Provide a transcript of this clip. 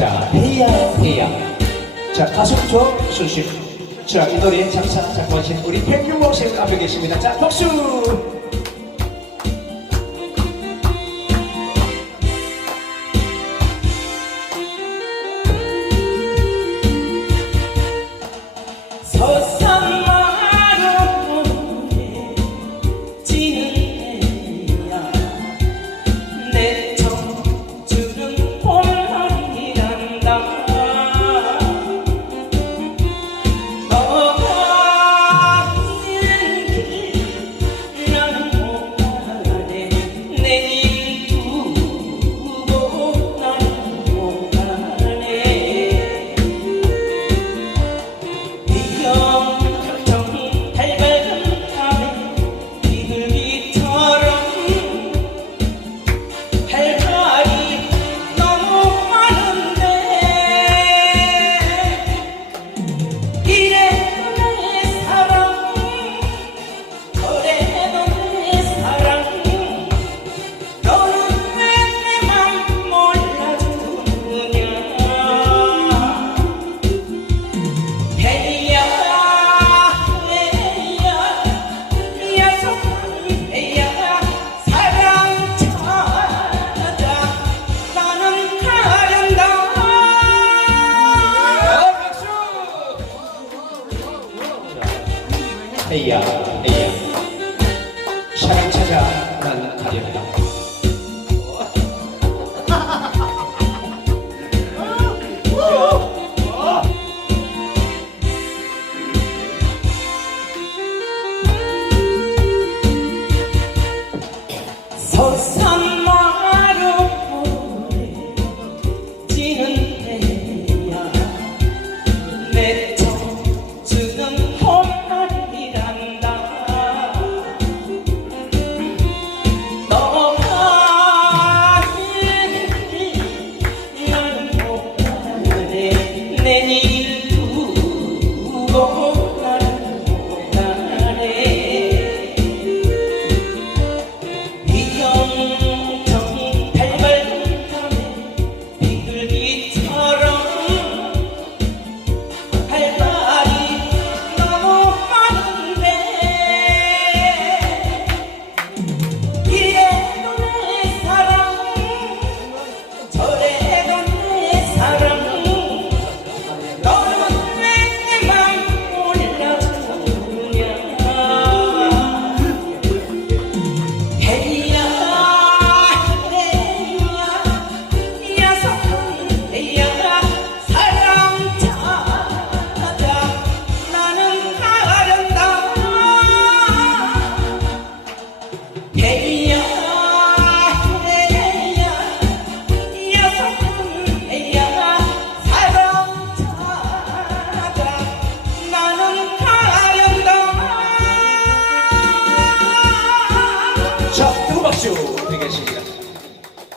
자, 헤이야, 헤이야. 자, 가수 조순식. 자, 이 노래 장사 작곡하신 우리 백윤봉 씨 앞에 계십니다. 자, 박수! 서서 에이야 에이야. 샤랑 찾아 난 가렵다 서산 need